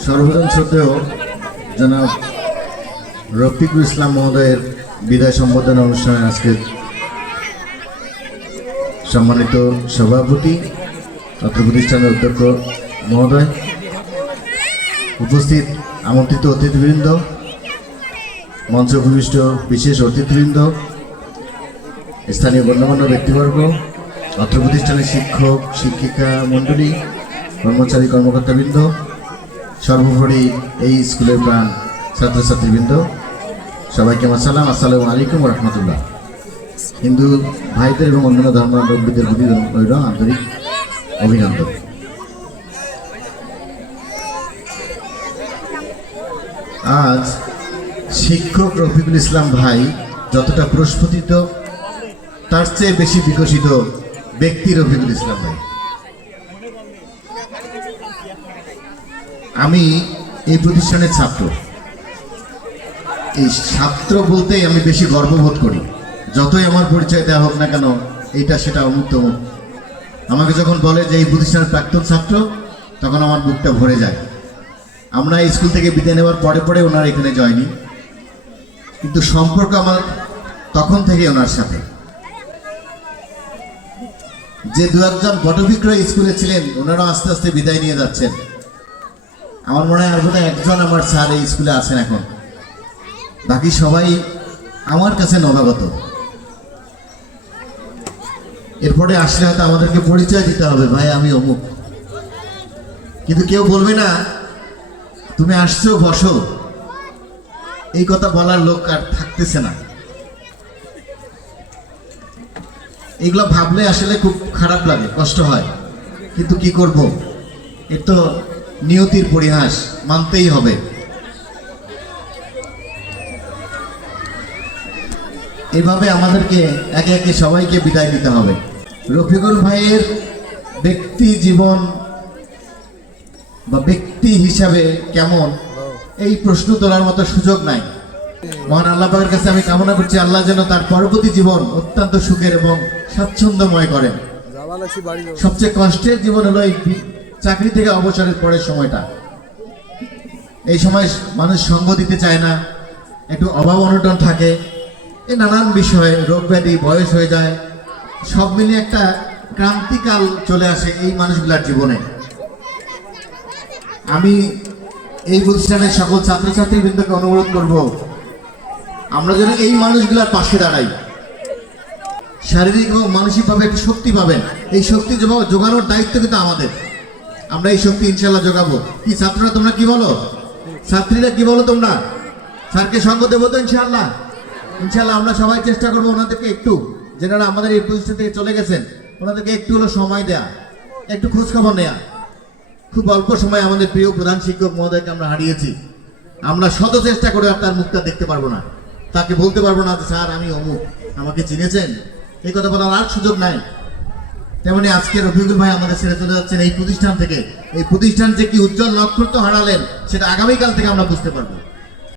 সর্বজন শ্রদ্ধেয় জনাব রফিকুল ইসলাম মহোদয়ের বিদায় সম্বোধনা অনুষ্ঠানে আজকে সম্মানিত সভাপতি অত্র প্রতিষ্ঠানের অধ্যক্ষ মহোদয়, উপস্থিত আমন্ত্রিত অতিথিবৃন্দ মঞ্চ উপবিষ্ট বিশেষ অতিথিবৃন্দ, স্থানীয় গণ্যমান্য ব্যক্তিবর্গ অত্র প্রতিষ্ঠানের শিক্ষক, শিক্ষিকা মণ্ডলী, কর্মচারী কর্মকর্তাবৃন্দ সর্বোপরি এই স্কুলের প্রাণ ছাত্রছাত্রীবৃন্দ, সবাইকে আমার সালাম, আসসালামু আলাইকুম রহমতুল্লাহ। হিন্দু ভাইদের এবং অন্যান্য ধর্মাবলম্বীদের প্রতি রইল আন্তরিক অভিনন্দন। আজ শিক্ষক রফিকুল ইসলাম ভাই যতটা প্রস্ফুটিত, তার চেয়ে বেশি বিকশিত ব্যক্তি রফিকুল ইসলাম ভাই। আমি এই প্রতিষ্ঠানের ছাত্র। এই ছাত্র বলতেই আমি বেশি গর্ববোধ করি। যতই আমার পরিচয় দেওয়া হোক না কেন, এইটা সেটা অমুক তমুক আমাকে যখন বলে যে এই প্রতিষ্ঠানের প্রাক্তন ছাত্র, তখন আমার বুকটা ভরে যায়। আমরা স্কুল থেকে বিদায় নেওয়ার পরে পরে ওনার এখানে জয়নি কিন্তু সম্পর্ক আমার তখন থেকে ওনার সাথে। যে দু একজন বটবিক্রয় স্কুলে ছিলেন ওনারা আস্তে আস্তে বিদায় নিয়ে যাচ্ছেন। আমার মনে হয় বোধহয় একজন আমার স্যার এই স্কুলে আছেন এখন। বাকি সবাই আমার কাছে নবাগত। এরপরে আসলে হয়তো আমাদেরকে পরিচয় দিতে হবে, ভাই আমি অমুক। কিন্তু কেউ বলবে না, তুমি আসছো, বসো। এই কথা বলার লোক আর থাকতেছে না। এগুলো ভাবলে আসলে খুব খারাপ লাগে, কষ্ট হয়। কিন্তু কি করব? এর তো নিয়তির পরিহাস মানতেই হবে। এভাবে আমাদেরকে একে একে সবাইকে বিদায় দিতে হবে। রফিকুল ভাইয়ের ব্যক্তি জীবন বা ব্যক্তি হিসাবে কেমন এই প্রশ্ন তোলার মতো সুযোগ নাই। মহান আল্লাহ পাকের কাছে আমি কামনা করছি আল্লাহ যেন তার পরবর্তী জীবন অত্যন্ত সুখের এবং স্বাচ্ছন্দ্যময় করেন। সবচেয়ে কষ্টের জীবন হলো এই চাকরি থেকে অবসরের পরের সময়টা। এই সময় মানুষ সঙ্গ দিতে চায় না, একটু অভাব অনটন থাকে এই নানান বিষয় রোগ ব্যাধি, বয়স হয়ে যায়, সব মিলিয়ে একটা ক্রান্তিকাল চলে আসে এই মানুষগুলার জীবনে। আমি এই প্রতিষ্ঠানের সকল ছাত্রছাত্রীবৃন্দকে অনুরোধ করব, আমরা যেন এই মানুষগুলার পাশে দাঁড়াই। শারীরিক এবং মানসিকভাবে একটু শক্তি পাবেন। এই শক্তি জোগানোর দায়িত্ব কিন্তু আমাদের। আমরা এই শক্তি ইনশাল্লাহ জোগাবো। কি ছাত্ররা তোমরা কি বলো? ছাত্রীরা কি বলো তোমরা? স্যারকে সঙ্গ দেবো তো ইনশাল্লাহ ইনশাল্লাহ আমরা সবাই চেষ্টা করব ওনাদেরকে একটু, যেনারা আমাদের এই প্রতিষ্ঠান থেকে চলে গেছেন, ওনাদেরকে একটু হলো সময় দেয়া, একটু খোঁজখবর নেয়া। খুব অল্প সময় আমাদের প্রিয় প্রধান শিক্ষক মহোদয়কে আমরা হারিয়েছি। আমরা শত চেষ্টা করে তার মুখটা দেখতে পারব না। তাকে বলতে পারব না যে, স্যার, আমি অমুক, আমাকে চিনেছেন? এই কথা বলার আর সুযোগ নাই। তেমনি আজকে রফিকুল ভাই আমাদের ছেড়ে চলে যাচ্ছেন এই প্রতিষ্ঠান থেকে। এই প্রতিষ্ঠান যে কি উজ্জ্বল নক্ষত্র হারালেন, সেটা আগামীকাল থেকে আমরা বুঝতে পারব।